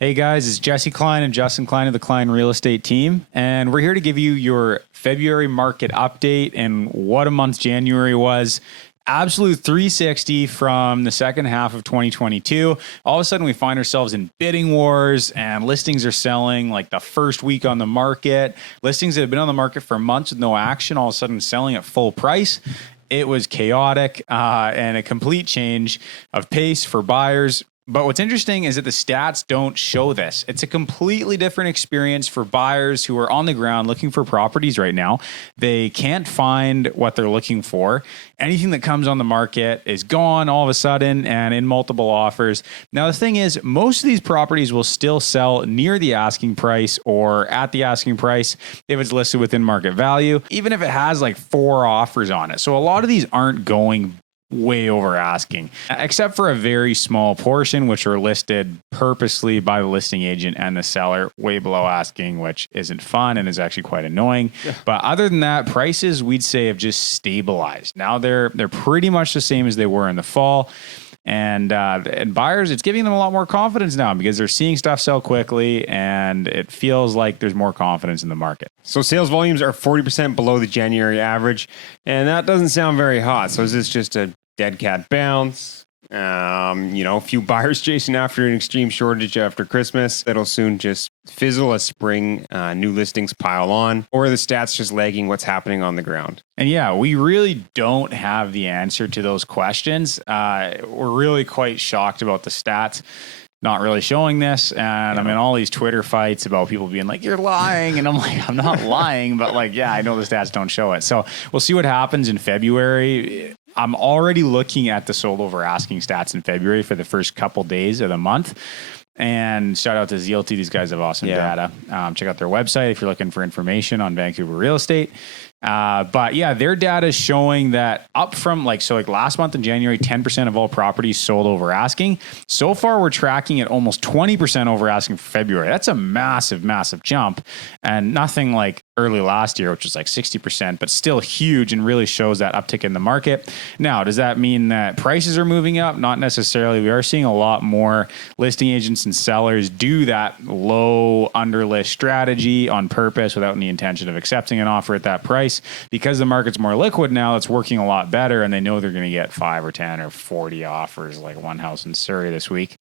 Hey guys, it's Jesse Klein and Justin Klein of the Klein Real Estate team, and we're here to give you your February market update and what a month January was. Absolute 360 from the second half of 2022. All of a sudden, we find ourselves in bidding wars, and listings are selling like the first week on the market. Listings that have been on the market for months with no action, all of a sudden selling at full price. It was chaotic and a complete change of pace for buyers. But what's interesting is that the stats don't show this. It's a completely different experience for buyers who are on the ground looking for properties right now. They can't find what they're looking for. Anything that comes on the market is gone all of a sudden and in multiple offers. Now, the thing is, most of these properties will still sell near the asking price or at the asking price if it's listed within market value, even if it has like 4 offers on it. So a lot of these aren't going way over asking, except for a very small portion, which are listed purposely by the listing agent and the seller way below asking, which isn't fun and is actually quite annoying. Yeah. But other than that, prices we'd say have just stabilized. Now they're pretty much the same as they were in the fall. And buyers, it's giving them a lot more confidence now because they're seeing stuff sell quickly and it feels like there's more confidence in the market. So sales volumes are 40% below the January average, and that doesn't sound very hot. So is this just a dead cat bounce? A few buyers chasing after an extreme shortage after Christmas that'll soon just fizzle as spring new listings pile on, or are the stats just lagging what's happening on the ground? And yeah, we really don't have the answer to those questions. We're really quite shocked about the stats not really showing this. And I'm in all these Twitter fights about people being like, you're lying. And I'm like, I'm not lying, but like, yeah, I know the stats don't show it. So we'll see what happens in February. I'm already looking at the sold over asking stats in February for the first couple days of the month. And shout out to ZLT. These guys have awesome data. Check out their website if you're looking for information on Vancouver real estate. But yeah, their data is showing that up from like last month in January, 10% of all properties sold over asking. So far, we're tracking at almost 20% over asking for February. That's a massive, massive jump, and nothing like early last year, which was like 60%, but still huge and really shows that uptick in the market. Now, does that mean that prices are moving up? Not necessarily. We are seeing a lot more listing agents and sellers do that low underlist strategy on purpose without any intention of accepting an offer at that price. Because the market's more liquid now, it's working a lot better, and they know they're going to get 5 or 10 or 40 offers, like one house in Surrey this week.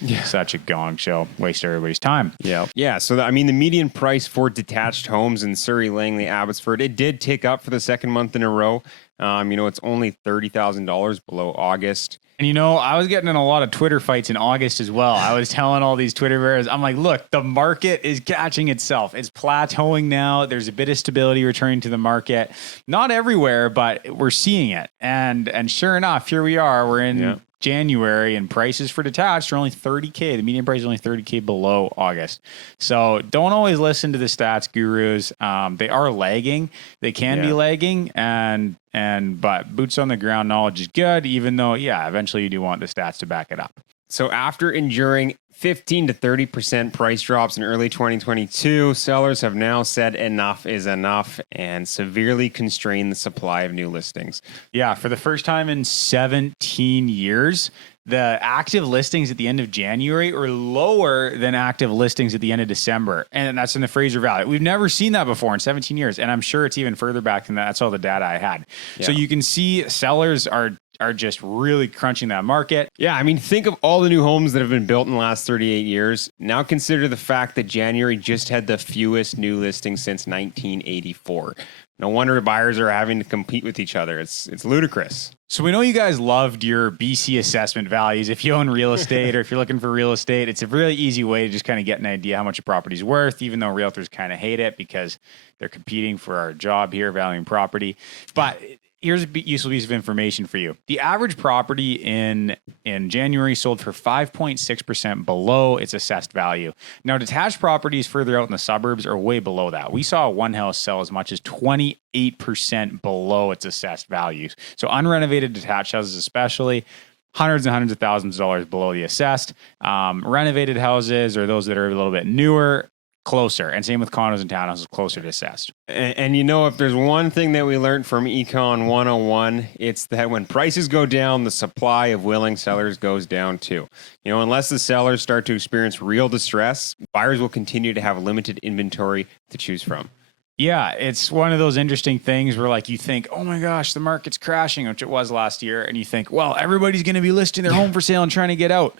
Yeah. Such a gong show. Waste everybody's time. Yeah. So, the median price for detached homes in Surrey, Langley, Abbotsford, it did tick up for the second month in a row. It's only $30,000 below August. And I was getting in a lot of Twitter fights in August as well. I was telling all these Twitter bears, I'm like, look, the market is catching itself. It's plateauing now. There's a bit of stability returning to the market. Not everywhere, but we're seeing it. And sure enough, here we are. We're in January, and prices for detached are only $30K. The median price is only $30K below August. So don't always listen to the stats gurus. They are lagging. They can be lagging, but boots on the ground knowledge is good, even though, eventually you do want the stats to back it up. So after enduring 15 to 30% price drops in early 2022, sellers have now said enough is enough and severely constrained the supply of new listings. Yeah, for the first time in 17 years, the active listings at the end of January are lower than active listings at the end of December. And that's in the Fraser Valley. We've never seen that before in 17 years. And I'm sure it's even further back than that. That's all the data I had. Yeah. So you can see sellers are just really crunching that market. Yeah, think of all the new homes that have been built in the last 38 years. Now consider the fact that January just had the fewest new listings since 1984. No wonder buyers are having to compete with each other. It's ludicrous. So we know you guys loved your BC assessment values. If you own real estate or if you're looking for real estate, it's a really easy way to just kind of get an idea how much a property's worth, even though realtors kind of hate it because they're competing for our job here, valuing property. But here's a useful piece of information for you. The average property in January sold for 5.6% below its assessed value. Now, detached properties further out in the suburbs are way below that. We saw one house sell as much as 28% below its assessed values. So unrenovated detached houses especially, hundreds and hundreds of thousands of dollars below the assessed. Renovated houses or those that are a little bit newer, closer. And same with condos and townhouses, closer to assessed. And if there's one thing that we learned from Econ 101, it's that when prices go down, the supply of willing sellers goes down too. Unless the sellers start to experience real distress, buyers will continue to have limited inventory to choose from. Yeah, it's one of those interesting things where you think, oh my gosh, the market's crashing, which it was last year. And you think, well, everybody's going to be listing their home for sale and trying to get out.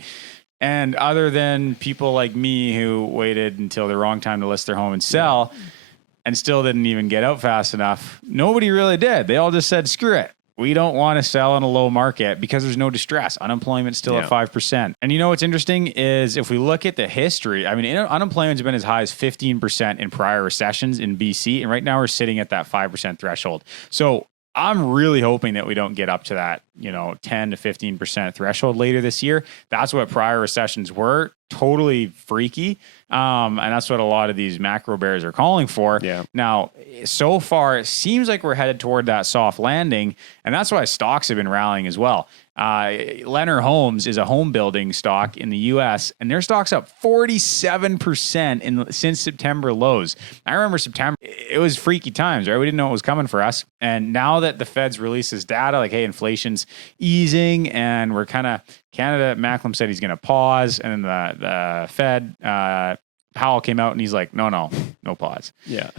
And other than people like me who waited until the wrong time to list their home and sell and still didn't even get out fast enough, nobody really did. They all just said, screw it. We don't want to sell in a low market because there's no distress. Unemployment's still at 5%. And what's interesting is if we look at the history, unemployment's been as high as 15% in prior recessions in BC. And right now we're sitting at that 5% threshold. So I'm really hoping that we don't get up to that, 10 to 15% threshold later this year. That's what prior recessions were. Totally freaky. And that's what a lot of these macro bears are calling for. Yeah. Now, so far, it seems like we're headed toward that soft landing. And that's why stocks have been rallying as well. Lennar Homes is a home building stock in the U.S. and their stock's up 47% since September lows. I remember September, it was freaky times, right? We didn't know what was coming for us. And now that the Fed's released this data, hey, inflation's easing and we're Canada, Macklem said he's going to pause. And then the Fed, Powell came out and he's like, no pause. Yeah.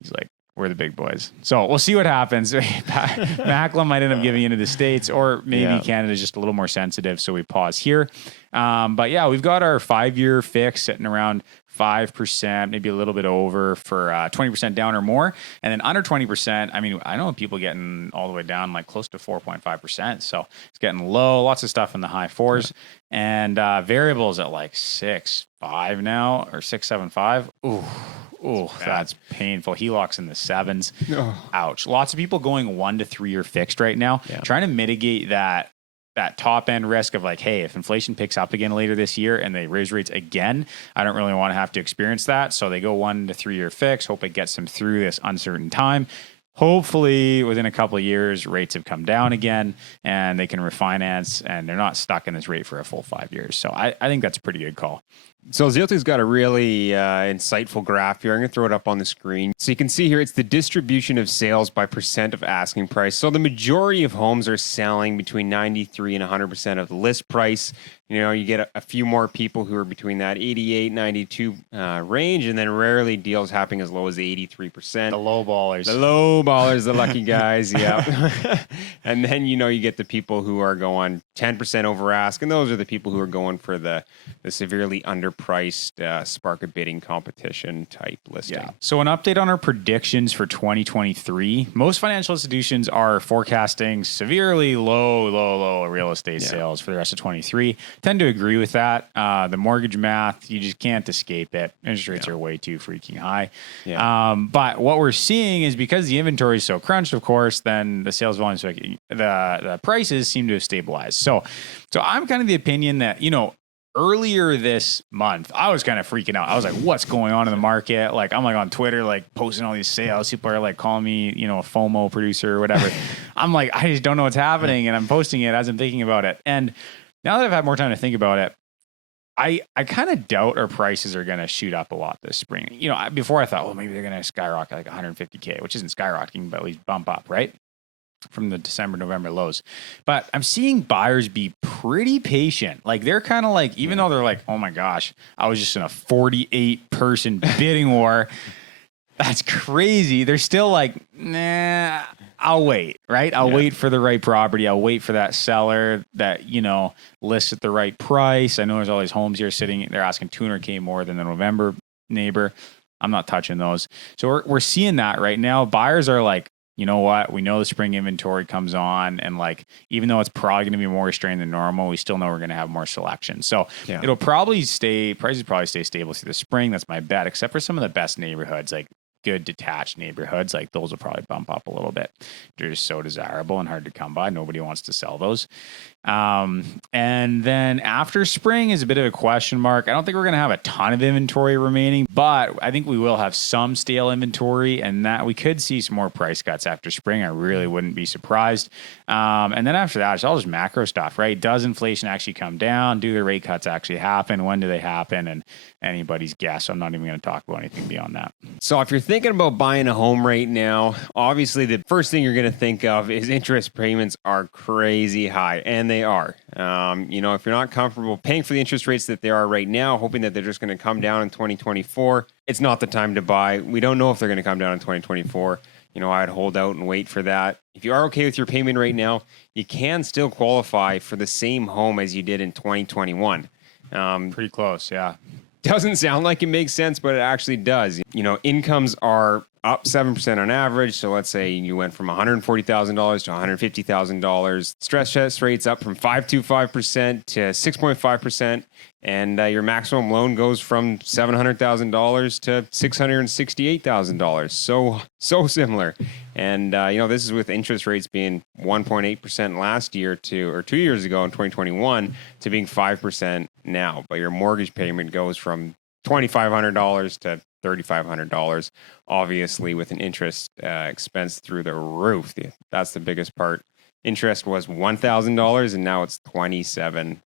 He's like, we're the big boys. So we'll see what happens. Macklem might end up giving into the States, or maybe Canada's just a little more sensitive. So we pause here. But yeah, we've got our 5-year fix sitting around 5%, maybe a little bit over for 20% down or more. And then under 20%, I know people getting all the way down close to 4.5%. So it's getting low, lots of stuff in the high fours. And variables at 6.5 now, or 6.75. Ooh, that's painful. HELOC's in the 7s. Oh. Ouch. Lots of people going 1 to 3 year fixed right now, trying to mitigate that top end risk of hey, if inflation picks up again later this year and they raise rates again, I don't really want to have to experience that. So they go 1 to 3 year fix, hope it gets them through this uncertain time. Hopefully within a couple of years, rates have come down again and they can refinance and they're not stuck in this rate for a full 5 years. So I think that's a pretty good call. So Zilti's got a really insightful graph here. I'm going to throw it up on the screen. So you can see here, it's the distribution of sales by percent of asking price. So the majority of homes are selling between 93 and 100% of the list price. You get a few more people who are between that 88, 92 range, and then rarely deals happening as low as 83%. The low ballers. The low ballers, the lucky guys, yeah. And then, you get the people who are going 10% over ask, and those are the people who are going for the severely underpriced spark a bidding competition type listing. Yeah. So an update on our predictions for 2023. Most financial institutions are forecasting severely low real estate sales for the rest of 23. Tend to agree with that. The mortgage math, you just can't escape it. Interest rates are way too freaking high. Yeah. But what we're seeing is because the inventory is so crunched, of course, then the sales volumes, the prices seem to have stabilized. So I'm kind of the opinion that, earlier this month, I was kind of freaking out. I was like, what's going on in the market? I'm on Twitter, posting all these sales. People are calling me, a FOMO producer or whatever. I'm I just don't know what's happening. And I'm posting it as I'm thinking about it. And now that I've had more time to think about it, I kind of doubt our prices are going to shoot up a lot this spring. Before I thought, well, maybe they're going to skyrocket 150K, which isn't skyrocketing, but at least bump up, right? From the December, November lows. But I'm seeing buyers be pretty patient. They're kind of even though they're oh my gosh, I was just in a 48 person bidding war. That's crazy. They're still nah, I'll wait, right? I'll wait for the right property. I'll wait for that seller that, lists at the right price. I know there's all these homes here sitting, they're asking 200K more than the November neighbor. I'm not touching those. So we're seeing that right now. Buyers are you know what? We know the spring inventory comes on, and even though it's probably going to be more restrained than normal, we still know we're going to have more selection. So prices probably stay stable through the spring. That's my bet, except for some of the best neighborhoods. good detached neighborhoods, like those will probably bump up a little bit. They're just so desirable and hard to come by. Nobody wants to sell those. And then after spring is a bit of a question mark. I don't think we're going to have a ton of inventory remaining, but I think we will have some stale inventory, and that we could see some more price cuts after spring. I really wouldn't be surprised. And then after that, it's all just macro stuff, right? Does inflation actually come down? Do the rate cuts actually happen? When do they happen? And anybody's guess. I'm not even going to talk about anything beyond that. So if you're thinking about buying a home right now, obviously the first thing you're going to think of is interest payments are crazy high, and they are. If you're not comfortable paying for the interest rates that they are right now, hoping that they're just going to come down in 2024, it's not the time to buy. We don't know if they're going to come down in 2024. I'd hold out and wait for that. If you are okay with your payment right now, you can still qualify for the same home as you did in 2021. Pretty close, yeah. Doesn't sound like it makes sense, but it actually does. Incomes are up 7% on average. So let's say you went from $140,000 to $150,000. Stress test rates up from 5.25% to 6.5%. And your maximum loan goes from $700,000 to $668,000. So similar. And, this is with interest rates being 1.8% last year or 2 years ago in 2021 to being 5% now. But your mortgage payment goes from $2,500 to $3,500, obviously with an interest expense through the roof. That's the biggest part. Interest was $1,000 and now it's $2,700.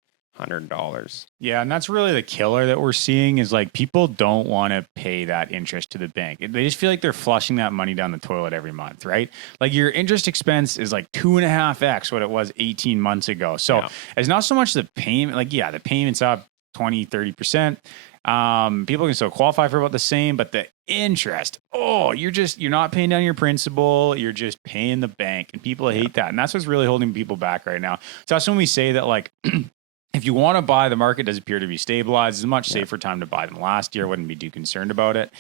Yeah, and that's really the killer that we're seeing is like people don't want to pay that interest to the bank. They just feel like they're flushing that money down the toilet every month, right? Like your interest expense is like 2.5x what it was 18 months ago. So it's not so much the payment, the payment's up 20, 30%. People can still qualify for about the same, but the interest, you're not paying down your principal, you're just paying the bank, and people hate that. And that's what's really holding people back right now. So that's when we say that, like, if you want to buy, the market does appear to be stabilized. It's a much safer time to buy than last year. Wouldn't be too concerned about it.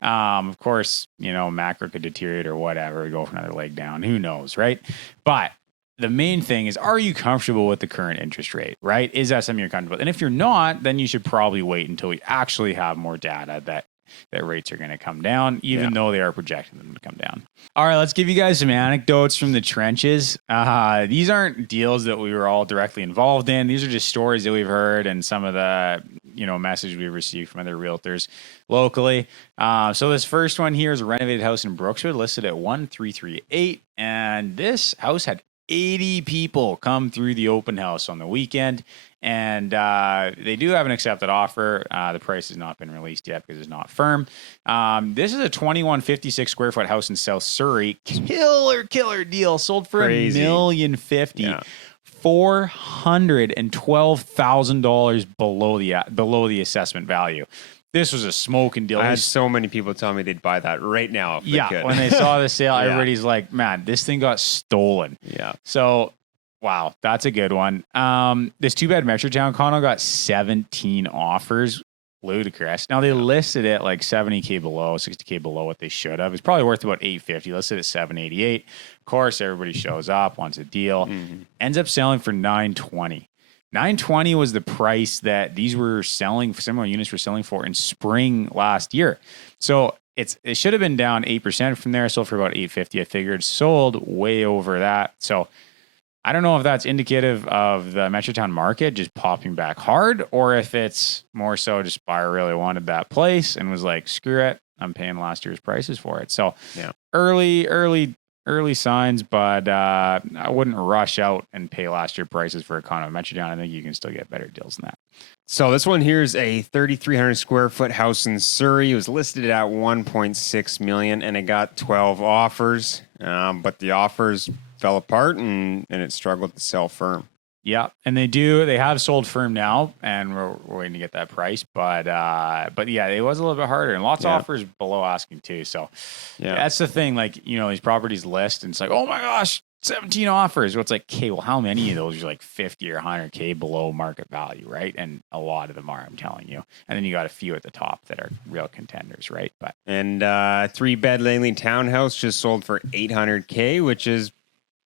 Of course, macro could deteriorate or whatever, go for another leg down. Who knows, right? But the main thing is, are you comfortable with the current interest rate, right? Is that something you're comfortable with? And if you're not, then you should probably wait until we actually have more data that rates are going to come down, even though they are projecting them to come down. All right, let's give you guys some anecdotes from the trenches. These aren't deals that we were all directly involved in. These are just stories that we've heard and some of the message we've received from other realtors locally. So this first one here is a renovated house in Brookswood listed at 1,338, and this house had 80 people come through the open house on the weekend, and they do have an accepted offer. The price has not been released yet because it's not firm. This is a 2,156 square foot house in South Surrey. Killer deal. Sold for $1,050,000. Yeah. $412,000 below the assessment value. This was a smoking deal. I had so many people tell me they'd buy that right now if they could. When they saw the sale, everybody's like, man, this thing got stolen. Yeah. So, wow, that's a good one. This two-bed Metrotown condo got 17 offers. Ludicrous. Now, they listed it like $70K below, $60K below what they should have. It's probably worth about $850. Listed at $788. Of course, everybody shows up, wants a deal. Ends up selling for $920. $920 was the price that these were selling, similar units were selling for in spring last year. So it should have been down 8% from there. Sold for about $850. I figured sold way over that. So I don't know if that's indicative of the Metrotown market just popping back hard, or if it's more so just buyer really wanted that place and was like, screw it, I'm paying last year's prices for it. So early signs, but I wouldn't rush out and pay last year prices for a condo in Metrotown. I think you can still get better deals than that. So this one here is a 3,300 square foot house in Surrey. It was listed at $1.6 million, and it got 12 offers, but the offers fell apart and it struggled to sell firm. Yeah, and they have sold firm now, and we're waiting to get that price. But yeah, it was a little bit harder, and lots of offers below asking too. So that's the thing. Like, these properties list, and it's like, oh my gosh, 17 offers. Well, it's like, okay, well, how many of those are like 50 or 100K below market value, right? And a lot of them are, I'm telling you. And then you got a few at the top that are real contenders, right? But 3-bed Langley townhouse just sold for $800K, which is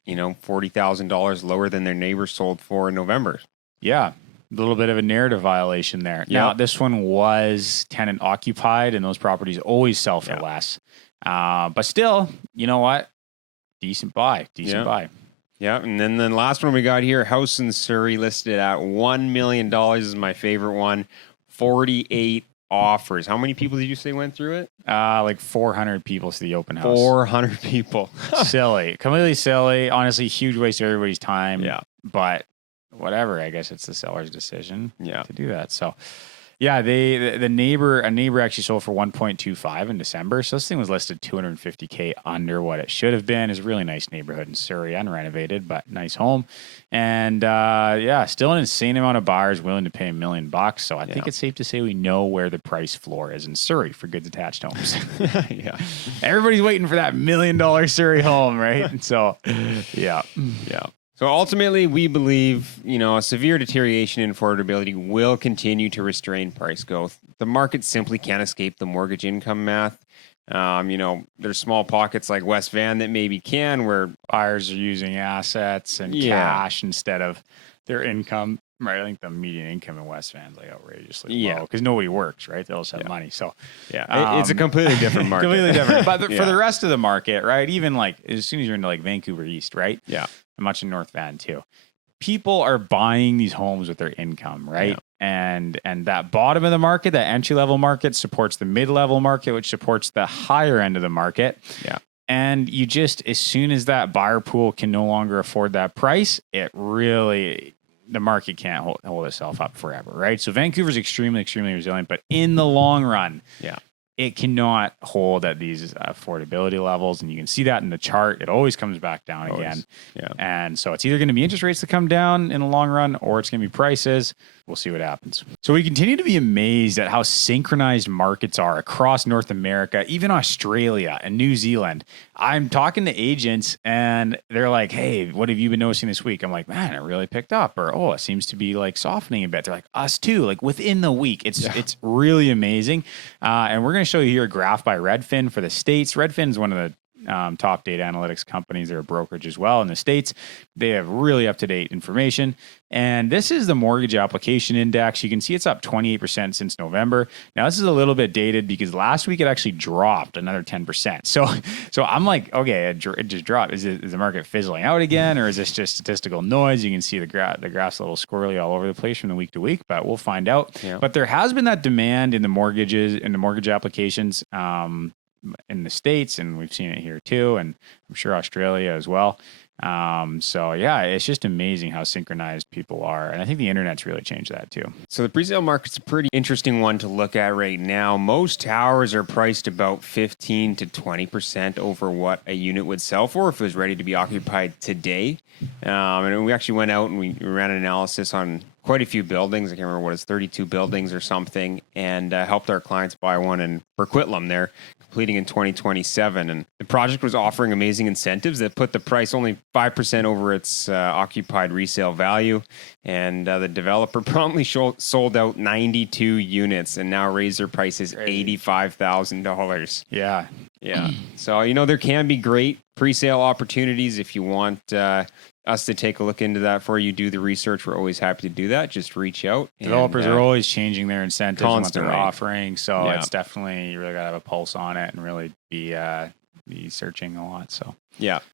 $40,000 lower than their neighbor sold for in November. Yeah. A little bit of a narrative violation there. Now, this one was tenant occupied, and those properties always sell for less. But still, you know what? Decent buy. Yeah, and then the last one we got here, house in Surrey, listed at $1 million is my favorite one. 48 offers. How many people did you say went through it? Like 400 people to the open house. 400 people. Silly. Completely silly. Honestly, huge waste of everybody's time. Yeah. But whatever. I guess it's the seller's decision Yeah. to do that. So, yeah, a neighbor actually sold for 1.25 in December. So this thing was listed $250K under what it should have been. It's a really nice neighborhood in Surrey, unrenovated, but nice home. And still an insane amount of buyers willing to pay $1 million. So I think it's safe to say we know where the price floor is in Surrey for good detached homes. Yeah. Everybody's waiting for that $1 million Surrey home, right? So, yeah. So ultimately, we believe, a severe deterioration in affordability will continue to restrain price growth. The market simply can't escape the mortgage income math. There's small pockets like West Van that maybe can, where Buyers are using assets and cash instead of their income. Right, I think the median income in West Van is like outrageously low because nobody works, right? They also have money. So, it's a completely different market. Completely different. But for the rest of the market, right? Even like as soon as you're into like Vancouver East, right? Yeah. And much in North Van too. People are buying these homes with their income, right? Yeah. And that bottom of the market, that entry level market supports the mid level market, which supports the higher end of the market. Yeah. And you just, as soon as that buyer pool can no longer afford that price, the market can't hold itself up forever, right? So Vancouver's extremely, extremely resilient, but in the long run, it cannot hold at these affordability levels. And you can see that in the chart. It always comes back down again. Yeah. And so it's either going to be interest rates that come down in the long run, or it's going to be prices. We'll see what happens. So we continue to be amazed at how synchronized markets are across North America, even Australia and New Zealand. I'm talking to agents and they're like, hey, what have you been noticing this week? I'm like, man, it really picked up. Or, it seems to be like softening a bit. They're like, us too, like within the week. It's really amazing. And we're going to show you here a graph by Redfin for the States. Redfin is one of the top data analytics companies. They're a brokerage as well in the States. They have really up-to-date information. And this is the mortgage application index. You can see it's up 28% since November. Now, this is a little bit dated because last week it actually dropped another 10%. So I'm like, okay, it just dropped. Is the market fizzling out again, or is this just statistical noise? You can see the graph's a little squirrely all over the place from the week to week, but we'll find out. Yeah. But there has been that demand in the mortgage applications in the States, and we've seen it here too, and I'm sure Australia as well. It's just amazing how synchronized people are, and I think the internet's really changed that too. So the presale market's a pretty interesting one to look at right now. Most towers are priced about 15 to 20% over what a unit would sell for if it was ready to be occupied today. And we actually went out and we ran an analysis on quite a few buildings. I can't remember what it's 32 buildings or something, and helped our clients buy one in Burquitlam there, completing in 2027. And the project was offering amazing incentives that put the price only 5% over its occupied resale value. And the developer promptly sold out 92 units and now raised their prices $85,000. Yeah. Yeah. So, there can be great pre-sale opportunities if you want us to take a look into that for you. Do the research. We're always happy to do that. Just reach out. Developers are always changing their incentives constantly. And what they're offering. So it's definitely, you really got to have a pulse on it and really be searching a lot. So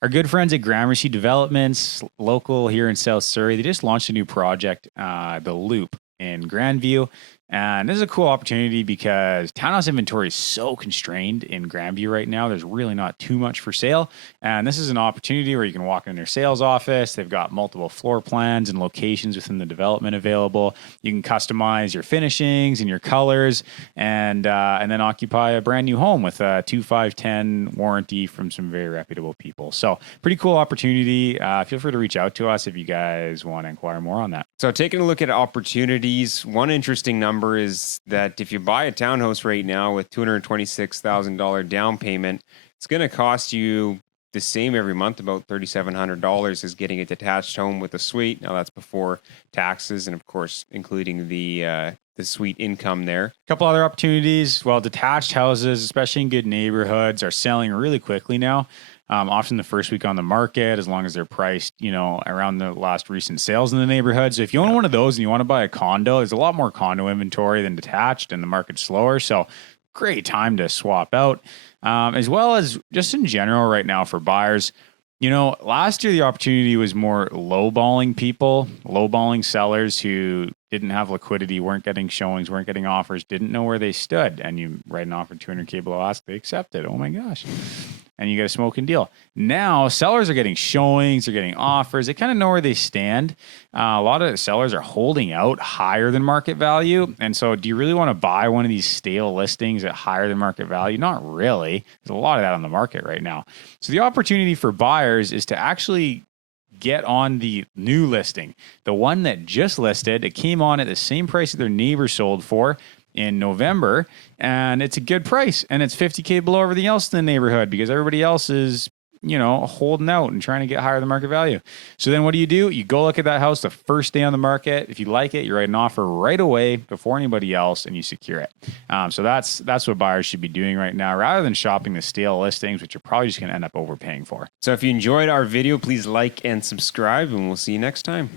our good friends at Gramercy Developments, local here in South Surrey, they just launched a new project, The Loop in Grandview. And this is a cool opportunity because townhouse inventory is so constrained in Grandview right now. There's really not too much for sale. And this is an opportunity where you can walk in their sales office. They've got multiple floor plans and locations within the development available. You can customize your finishings and your colors and then occupy a brand new home with a 2-5-10 warranty from some very reputable people. So pretty cool opportunity. Feel free to reach out to us if you guys want to inquire more on that. So taking a look at opportunities, one interesting number is that if you buy a townhouse right now with $226,000 down payment, it's going to cost you the same every month, about $3,700, as getting a detached home with a suite. Now that's before taxes and, of course, including the suite income there. A couple other opportunities. Well, detached houses, especially in good neighborhoods, are selling really quickly now. Often the first week on the market, as long as they're priced, around the last recent sales in the neighborhood. So if you own one of those and you want to buy a condo, there's a lot more condo inventory than detached, and the market's slower. So great time to swap out, as well as just in general right now for buyers. Last year the opportunity was more lowballing people, lowballing sellers who didn't have liquidity, weren't getting showings, weren't getting offers, didn't know where they stood. And you write an offer 200K below ask, they accept it. Oh my gosh. And you get a smoking deal. Now sellers are getting showings, they're getting offers. They kind of know where they stand. A lot of sellers are holding out higher than market value. And so do you really want to buy one of these stale listings at higher than market value? Not really. There's a lot of that on the market right now. So the opportunity for buyers is to actually get on the new listing, the one that just listed. It came on at the same price that their neighbor sold for in November, and it's a good price, and it's 50K below everything else in the neighborhood because everybody else is holding out and trying to get higher than market value. So then what do? You go look at that house the first day on the market. If you like it, you write an offer right away before anybody else and you secure it. So that's what buyers should be doing right now rather than shopping the stale listings, which you're probably just going to end up overpaying for. So if you enjoyed our video, please like and subscribe, and we'll see you next time.